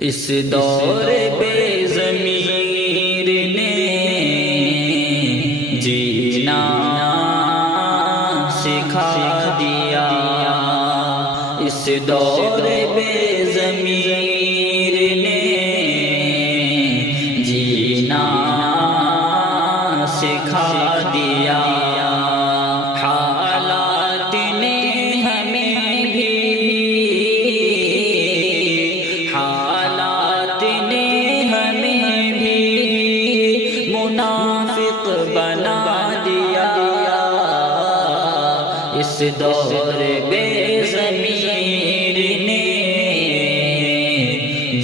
اس دور بے ضمیر نے جینا سکھا دیا، اس دور بے ضمیر نے جینا سکھا دیا۔ حالات نے ہمیں بھی، حالات نے ہمیں بھی منافق بنا دیا، اس دور بے ضمیر نے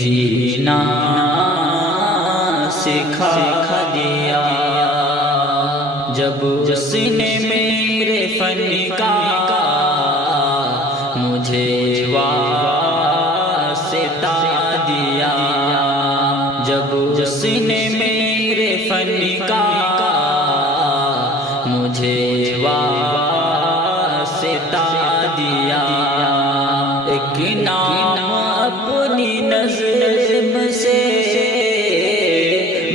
جینا سکھا دیا۔ جب اس نے میرے فن کا مجھے واسطہ دیا، جب اس نے میرے فن کا مجھے واسطہ دیا، ایک نام اپنی نظم سے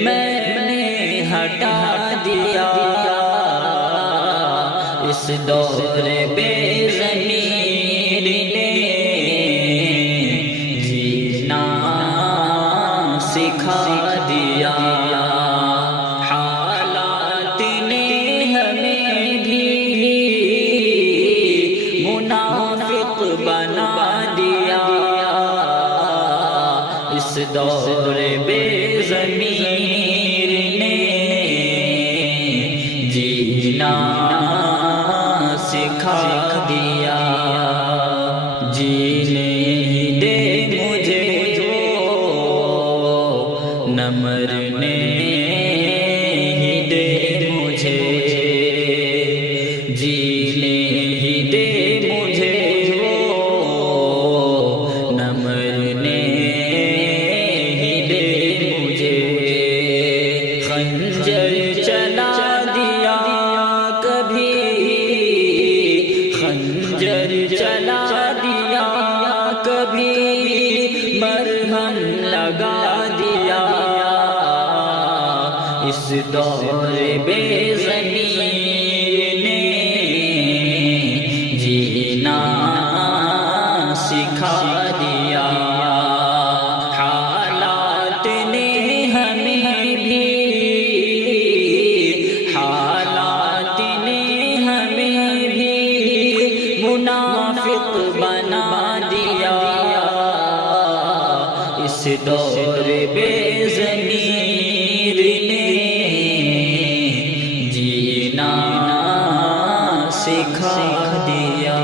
میں نے ہٹا دیا، اس دور بے ضمیر نے جینا سکھا دیا۔ حالات نے ہمیں بھی منافق بنا دیا، اس دور بے ضمیر نے جینا سکھا دیا۔ جینے ہی دے مجھے وہ، نہ مرنے ہی دے مجھے، جینے ہی دے مجھے وہ، نہ مرنے ہی دے مجھے۔ خنجر چلا دیا کبھی، خنجر چلا دیا کبھی، مرہم لگا دیا، اس دور بے ضمیر نے جینا سکھا دیا۔ حالات نے ہمیں بھی، حالات نے ہمیں بھی منافق بنا دیا، اس دور بے ضمیر نے جینا سکھا دیا۔